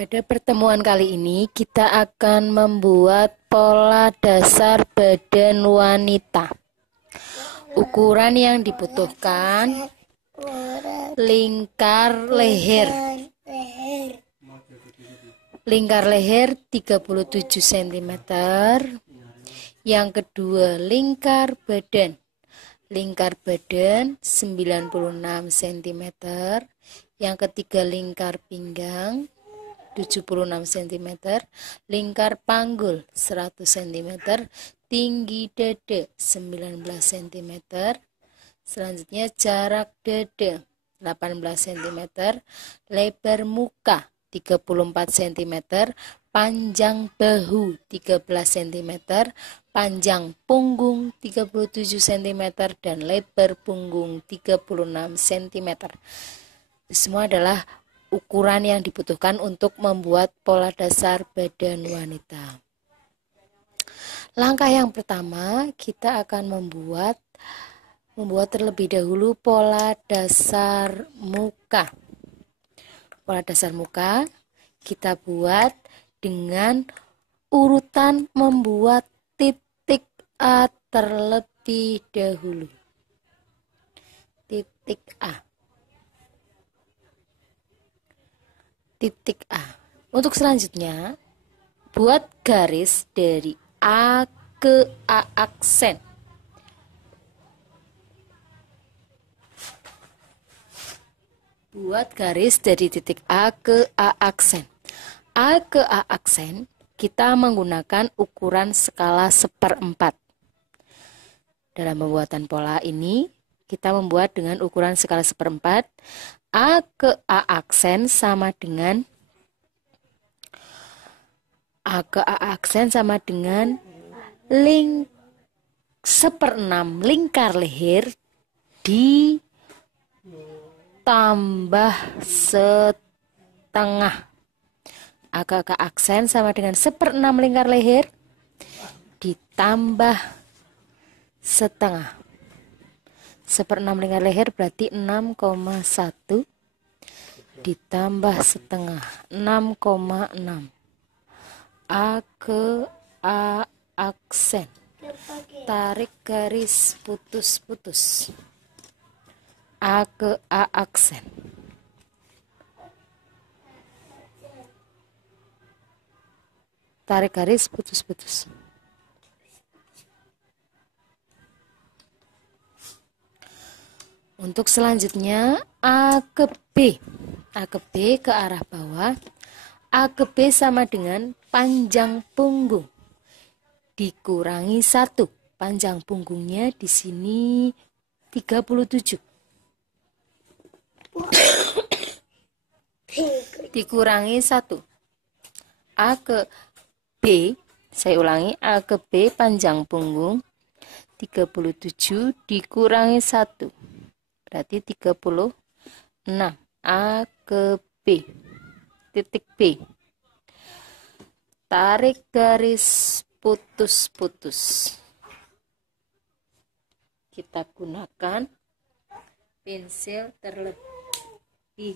Pada pertemuan kali ini kita akan membuat pola dasar badan wanita. Ukuran yang dibutuhkan lingkar leher. Lingkar leher 37 cm. Yang kedua lingkar badan. Lingkar badan 96 cm. Yang ketiga lingkar pinggang 76 cm, lingkar panggul 100 cm, tinggi dada 19 cm, selanjutnya jarak dada 18 cm, lebar muka 34 cm, panjang bahu 13 cm, panjang punggung 37 cm, dan lebar punggung 36 cm. Semua adalah ukuran yang dibutuhkan untuk membuat pola dasar badan wanita. Langkah yang pertama, kita akan membuat terlebih dahulu pola dasar muka. Pola dasar muka kita buat dengan urutan membuat titik A terlebih dahulu. Titik A. Titik A. Untuk selanjutnya, buat garis dari A ke A aksen. Buat garis dari titik A ke A aksen. A ke A aksen, kita menggunakan ukuran skala 1/4. Dalam pembuatan pola ini, kita membuat dengan ukuran skala 1/4. A ke A aksen sama dengan 1/6 lingkar leher ditambah setengah. A ke A aksen sama dengan 1/6 lingkar leher ditambah setengah. 1/6 lingkar leher berarti 6,1 ditambah setengah 6,6. A ke A aksen. Tarik garis putus-putus. A ke A aksen. Tarik garis putus-putus. Untuk selanjutnya A ke B. A ke B ke arah bawah. A ke B sama dengan panjang punggung dikurangi 1. Panjang punggungnya di sini 37. Dikurangi 1. A ke B, saya ulangi, A ke B panjang punggung 37 dikurangi 1. Berarti 36. A ke B. Titik B. Tarik garis putus-putus. Kita gunakan pensil terlebih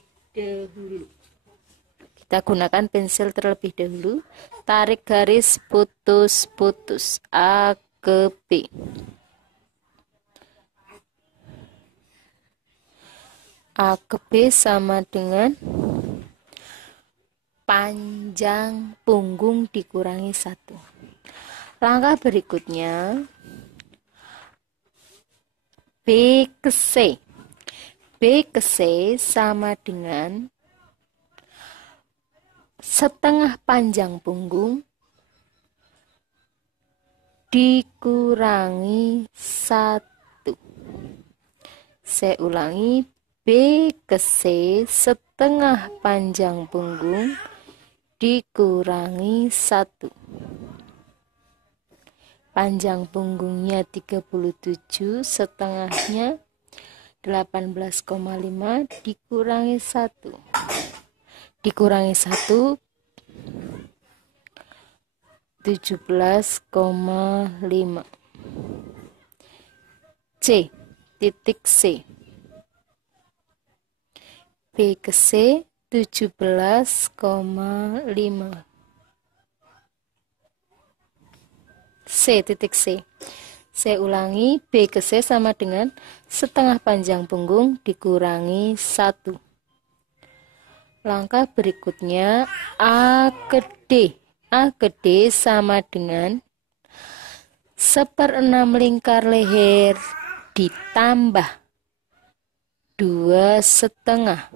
dahulu. Tarik garis putus-putus. A ke B. A ke B sama dengan panjang punggung dikurangi 1. Langkah berikutnya B ke C. B ke C sama dengan setengah panjang punggung dikurangi 1. Saya ulangi, B ke C setengah panjang punggung dikurangi 1. Panjang punggungnya 37, setengahnya 18,5 dikurangi 1. Dikurangi 1, 17,5. C, titik C. B ke C 17,5. C titik C. Saya ulangi, B ke C sama dengan setengah panjang punggung dikurangi 1. Langkah berikutnya A ke D. A ke D sama dengan 1/6 lingkar leher ditambah 2,5.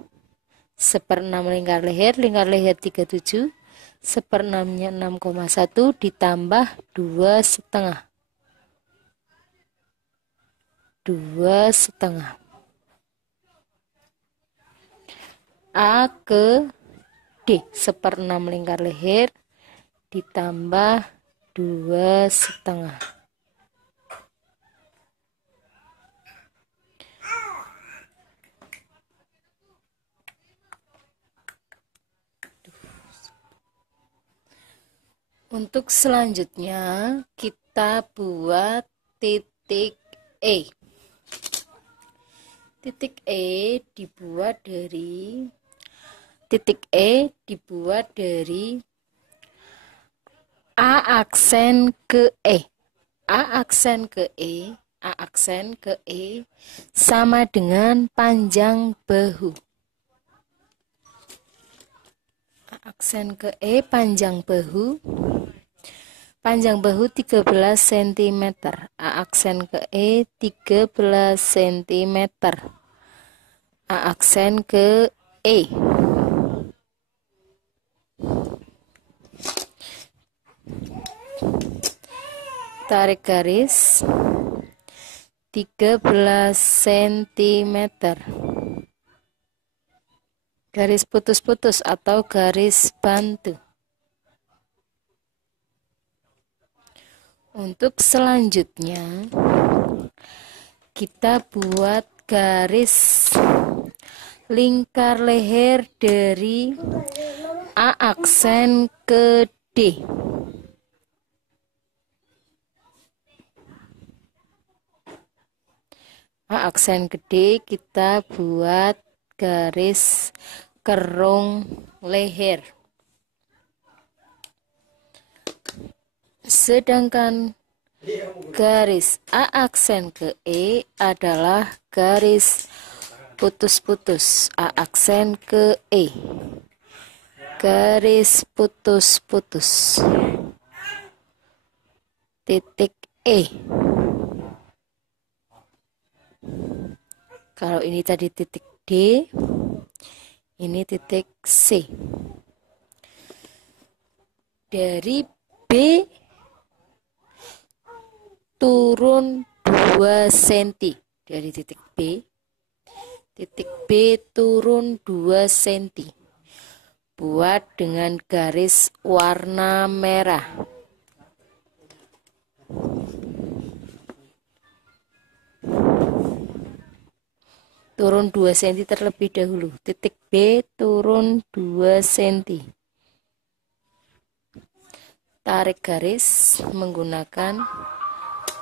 1/6 lingkar leher 37, 1/6-nya 6,1 ditambah 2,5. 2,5. A ke D, 1/6 lingkar leher ditambah 2,5. Untuk selanjutnya kita buat titik E. Titik E dibuat dari A aksen ke E. A aksen ke E sama dengan panjang bahu. A aksen ke E panjang bahu. Panjang bahu 13 cm. A aksen ke E 13 cm. A aksen ke E. Tarik garis 13 cm. Garis putus-putus atau garis bantu. Untuk selanjutnya kita buat garis lingkar leher dari A aksen ke D. A aksen ke D kita buat garis kerung leher. Sedangkan garis A aksen ke E adalah garis putus-putus. A aksen ke E. Garis putus-putus. Titik E. Kalau ini tadi titik D, ini titik C. Dari B turun 2 cm dari titik B. Titik B turun 2 cm. Buat dengan garis warna merah. Turun 2 cm terlebih dahulu. Titik B turun 2 cm. Tarik garis menggunakan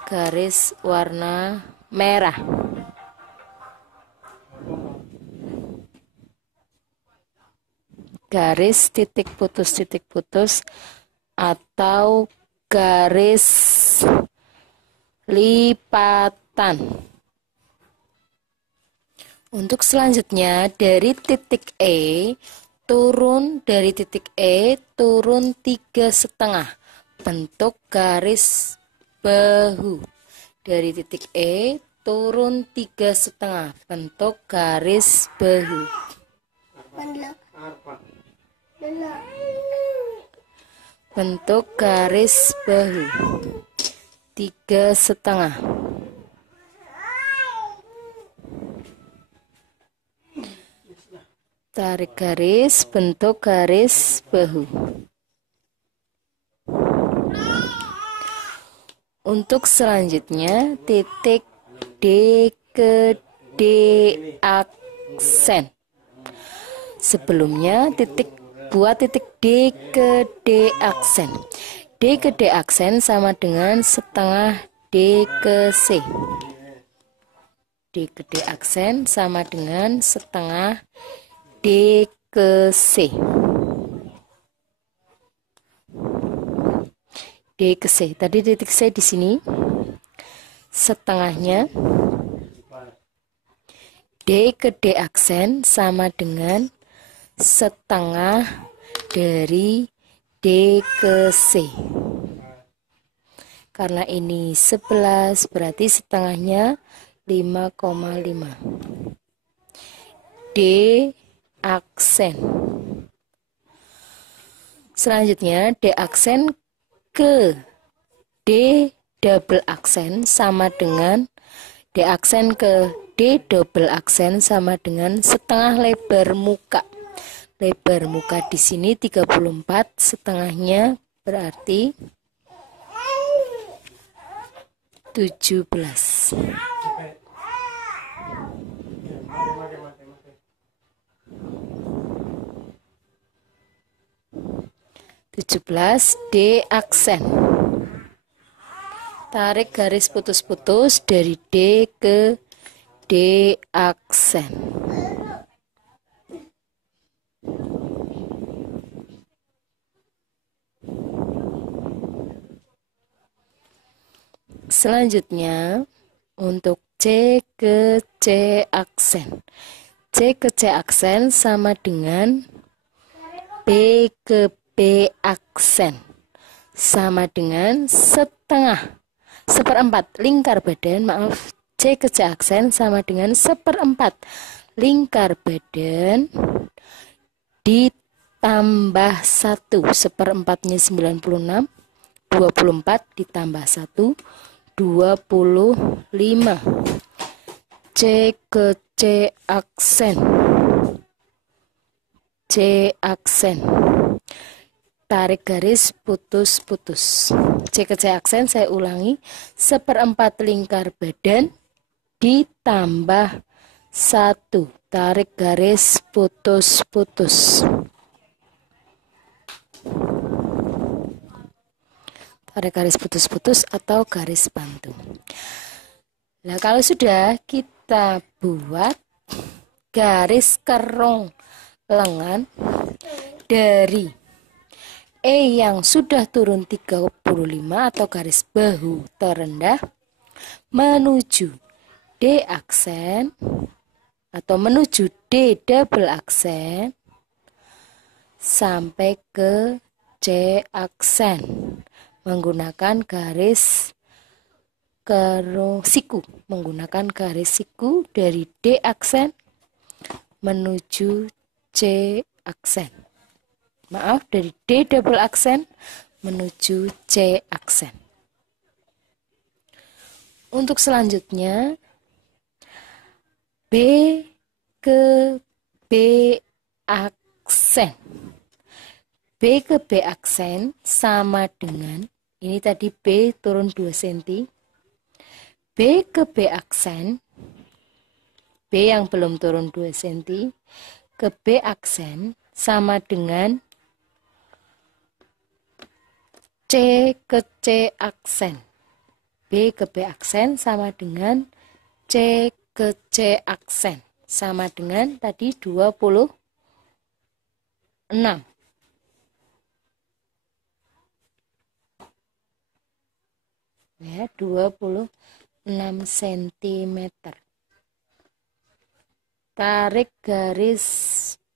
garis warna merah. Garis titik putus atau garis lipatan. Untuk selanjutnya dari titik E turun 3,5 bentuk garis bahu. Dari titik E turun 3,5 bentuk garis bahu. Bentuk garis bahu 3,5. Tarik garis bentuk garis bahu. Untuk selanjutnya titik D ke D aksen. Sebelumnya buat titik D ke D aksen. D ke D aksen sama dengan setengah D ke C. D ke D aksen sama dengan setengah D ke C. D ke C. Tadi titik C di sini. Setengahnya D ke D aksen sama dengan setengah dari D ke C. Karena ini 11 berarti setengahnya 5,5. D aksen. Selanjutnya D aksen ke D double aksen sama dengan D aksen ke D double aksen sama dengan setengah lebar muka. Lebar muka di sini 34, setengahnya berarti 17. D aksen. Tarik garis putus-putus dari D ke D aksen. Selanjutnya untuk C ke C aksen. C ke C aksen sama dengan B ke B aksen. Sama dengan setengah. Seperempat lingkar badan, maaf, C ke C aksen sama dengan seperempat lingkar badan ditambah 1. Seperempatnya 96, 24 ditambah 1, 25. C ke C aksen. C aksen. Tarik garis putus-putus. C ke C aksen saya ulangi, seperempat lingkar badan ditambah 1. Tarik garis putus-putus. Tarik garis putus-putus atau garis bantu. Nah, kalau sudah kita buat garis kerong lengan dari E yang sudah turun 35 atau garis bahu terendah menuju D aksen atau menuju D double aksen sampai ke C aksen menggunakan garis kerong siku, menggunakan garis siku dari D aksen menuju C aksen. Maaf, dari D double aksen menuju C aksen. Untuk selanjutnya B ke B aksen. B ke B aksen sama dengan, ini tadi B turun 2 cm. B ke B aksen, B yang belum turun 2 cm, ke B aksen sama dengan C ke C aksen. B ke B aksen sama dengan C ke C aksen. Sama dengan tadi 26. Ya, 26 cm. Tarik garis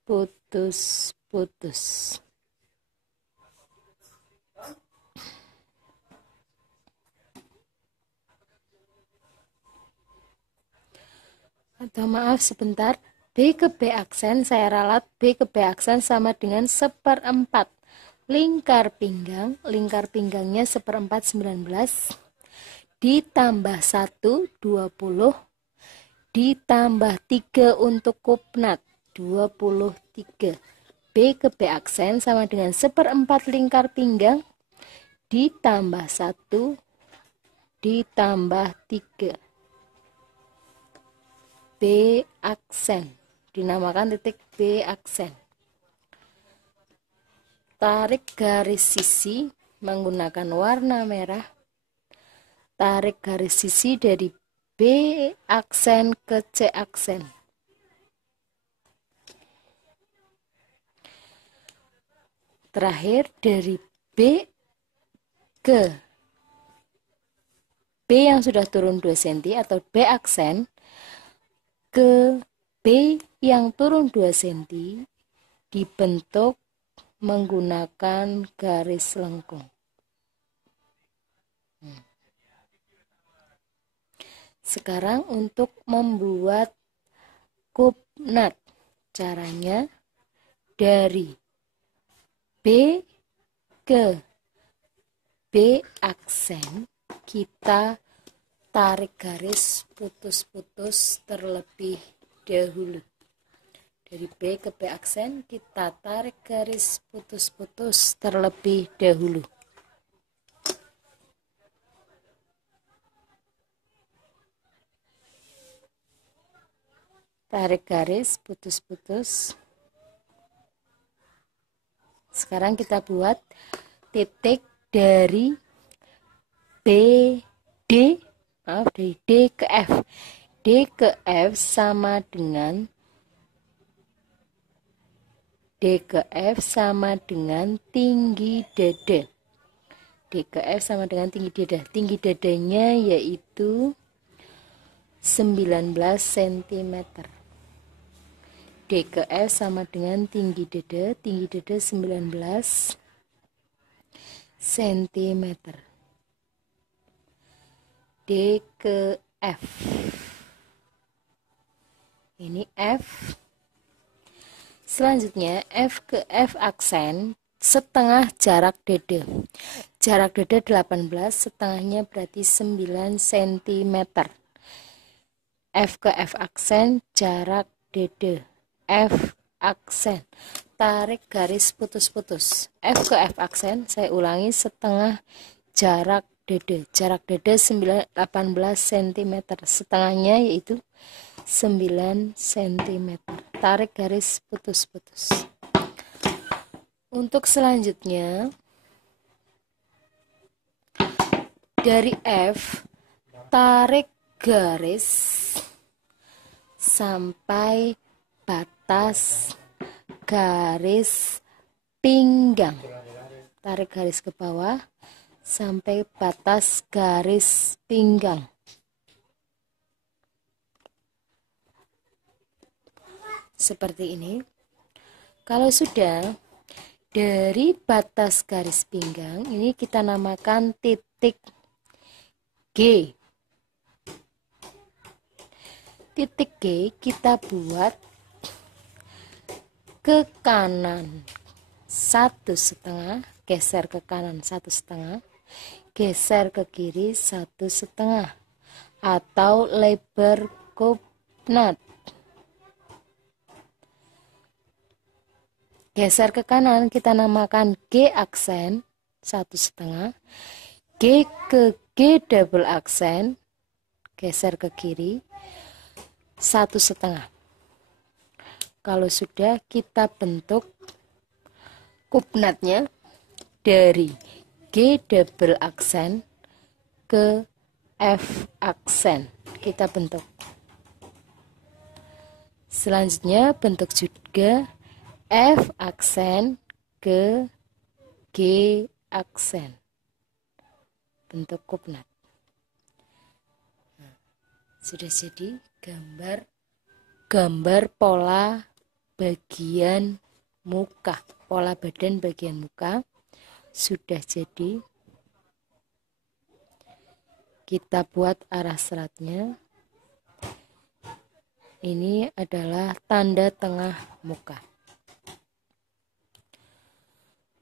putus-putus. Atau maaf sebentar, B ke B aksen saya ralat, B ke B aksen sama dengan seperempat lingkar pinggang, lingkar pinggangnya seperempat 19 ditambah 1 20 ditambah 3 untuk kupnat 23. B ke B aksen sama dengan seperempat lingkar pinggang ditambah 1 ditambah 3. B aksen, dinamakan titik B aksen. Tarik garis sisi menggunakan warna merah. Tarik garis sisi dari B aksen ke C aksen. Terakhir dari B ke B yang sudah turun 2 cm atau B aksen ke B yang turun 2 cm dibentuk menggunakan garis lengkung. Sekarang untuk membuat kup nut, caranya dari B ke B aksen kita tarik garis putus-putus terlebih dahulu. Dari B ke B aksen kita tarik garis putus-putus terlebih dahulu. Tarik garis putus-putus. Sekarang kita buat titik dari dari D ke F. D ke F sama dengan tinggi dada. D ke F sama dengan tinggi dada. Tinggi dadanya yaitu 19 cm. D ke F sama dengan tinggi dada 19 cm. D ke F. Ini F. Selanjutnya F ke F aksen setengah jarak dada. Jarak dada 18, setengahnya berarti 9 cm. F ke F aksen jarak dada. F aksen. Tarik garis putus-putus. F ke F aksen, saya ulangi, setengah jarak dada. Jarak dada 18 cm. Setengahnya yaitu 9 cm. Tarik garis putus-putus. Untuk selanjutnya dari F tarik garis sampai batas garis pinggang. Tarik garis ke bawah sampai batas garis pinggang. Seperti ini. Kalau sudah dari batas garis pinggang, ini kita namakan titik G. Titik G kita buat ke kanan 1,5, geser ke kanan 1,5, geser ke kiri 1,5, atau lebar kup nut. Geser ke kanan kita namakan G aksen 1,5, G ke G double aksen, geser ke kiri 1,5. Kalau sudah kita bentuk kup nutnya dari G double aksen ke F aksen. Kita bentuk. Selanjutnya bentuk juga F aksen ke G aksen. Bentuk kup nut. Sudah jadi gambar pola bagian muka, pola badan bagian muka sudah jadi. Kita buat arah seratnya. Ini adalah tanda tengah muka.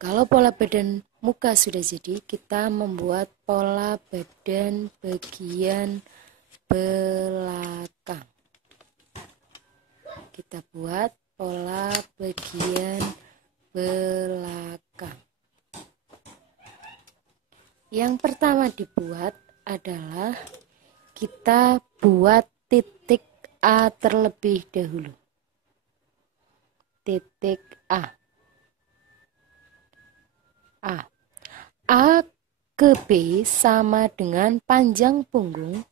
Kalau pola badan muka sudah jadi, kita membuat pola badan bagian belakang. Kita buat pola bagian belakang. Yang pertama dibuat adalah kita buat titik A terlebih dahulu. Titik A. A ke B sama dengan panjang punggung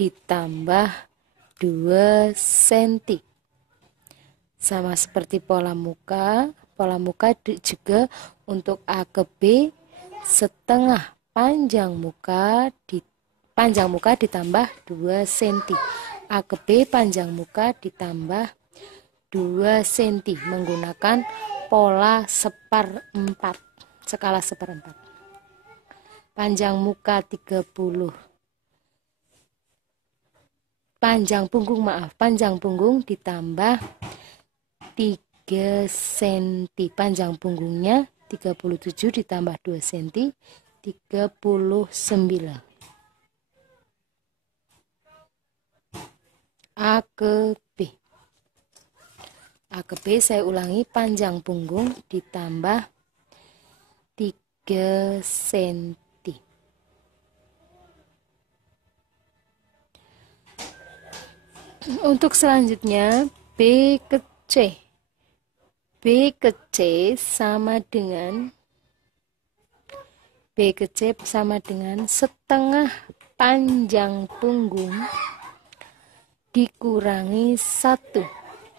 ditambah 2 cm. Sama seperti pola muka, pola muka juga untuk A ke B, setengah panjang muka ditambah 2 cm. A ke B panjang muka ditambah 2 cm menggunakan pola seperempat, skala seperempat. Panjang muka 30. Panjang punggung ditambah 3 cm. Panjang punggungnya 37 ditambah 2 cm 39. A ke B. A ke B saya ulangi, panjang punggung ditambah 3 cm. Untuk selanjutnya B ke C. B ke C sama dengan setengah panjang punggung dikurangi 1.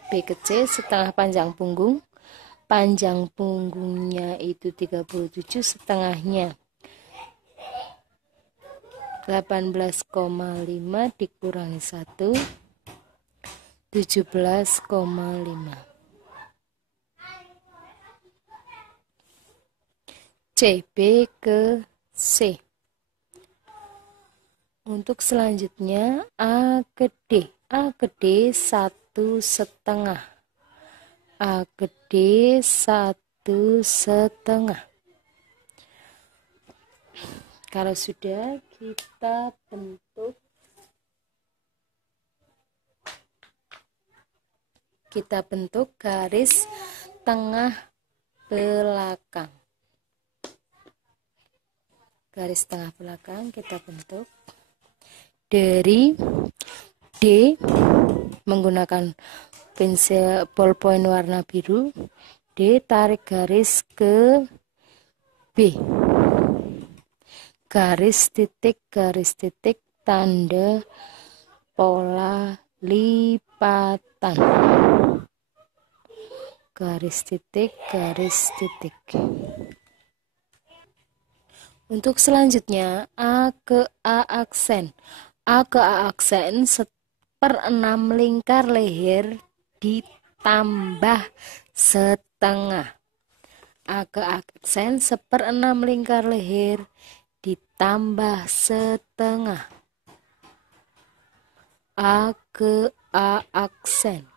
B ke C setengah panjang punggungnya itu 37, setengahnya 18,5 dikurangi 1, 17,5. C. B ke C. Untuk selanjutnya A ke D. A ke D 1,5. A ke D 1,5. Kalau sudah, kita bentuk garis tengah belakang. Garis tengah belakang kita bentuk dari D menggunakan pensil ballpoint warna biru. D, tarik garis ke B, garis titik tanda pola lipatan, garis titik. Untuk selanjutnya A ke A aksen. A ke A aksen 1/6 lingkar leher ditambah setengah. A ke A aksen 1/6 lingkar leher ditambah setengah. A ke A aksen.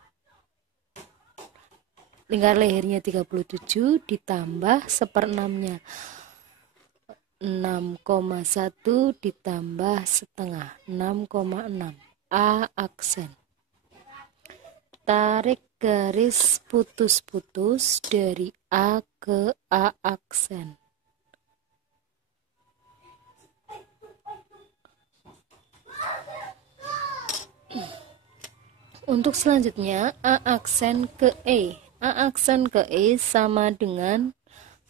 Lingkar lehernya 37 ditambah 1/6-nya 6,1 ditambah setengah 6,6. A aksen. Tarik garis putus-putus dari A ke A aksen. Untuk selanjutnya A aksen ke E. A aksen ke E sama dengan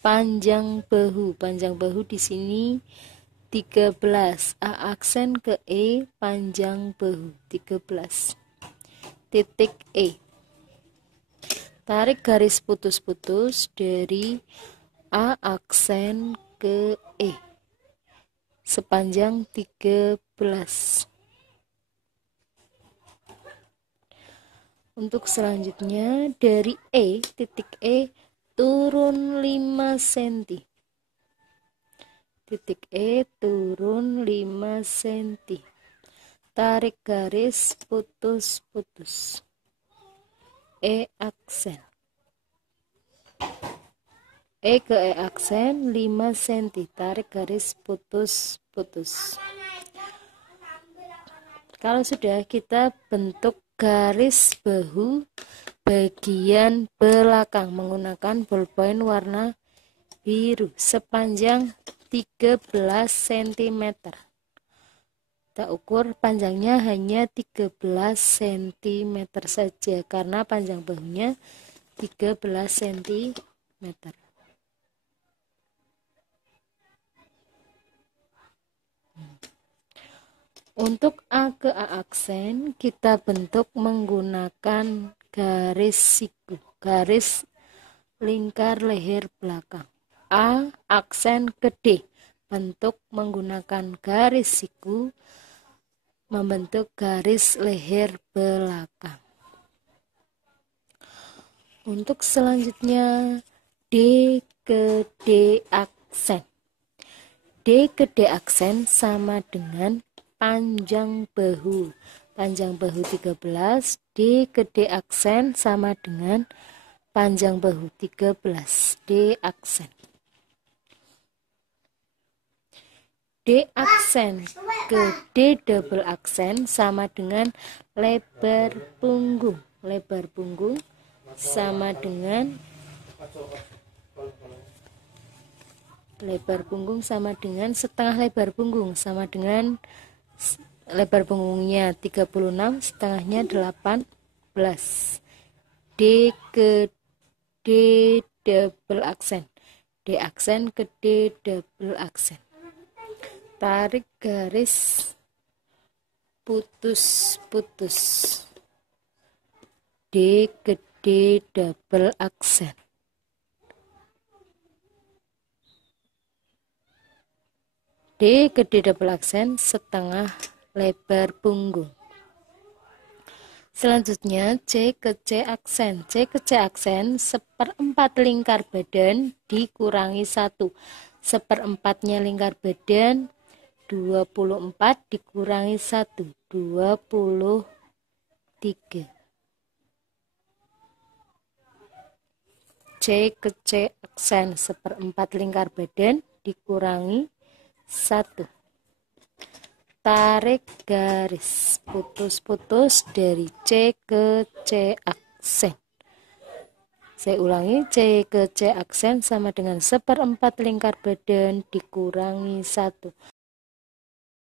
panjang bahu. Panjang bahu di sini 13. A aksen ke E panjang bahu 13. Titik E. Tarik garis putus-putus dari A aksen ke E sepanjang 13. Untuk selanjutnya dari E, titik E turun 5 cm. Titik E turun 5 cm. Tarik garis putus-putus. E aksen. E ke E aksen 5 cm. Tarik garis putus-putus. Kalau sudah, kita bentuk garis bahu bagian belakang menggunakan ballpoint warna biru sepanjang 13 cm. Kita ukur panjangnya hanya 13 cm saja karena panjang bahunya 13 cm. Untuk A ke A aksen kita bentuk menggunakan garis siku, garis lingkar leher belakang. A. Aksen ke D. Bentuk menggunakan garis siku membentuk garis leher belakang. Untuk selanjutnya D ke D aksen. D ke D aksen sama dengan panjang bahu. Panjang bahu 13, D ke D aksen sama dengan panjang bahu 13, D aksen. D aksen ke D double aksen sama dengan lebar punggung. Lebar punggung sama dengan setengah lebar punggung, sama dengan lebar punggungnya 36, setengahnya 18. D ke D double aksen. D aksen ke D double aksen. Tarik garis putus-putus. D ke D double aksen. D ke D double aksen setengah lebar punggung. Selanjutnya C ke C aksen. C ke C aksen 1/4 lingkar badan dikurangi 1. 1/4-nya lingkar badan 24 dikurangi 1, 23. C ke C aksen 1/4 lingkar badan dikurangi 1. Tarik garis putus-putus dari C ke C aksen. Saya ulangi, C ke C aksen sama dengan 1/4 lingkar badan dikurangi 1.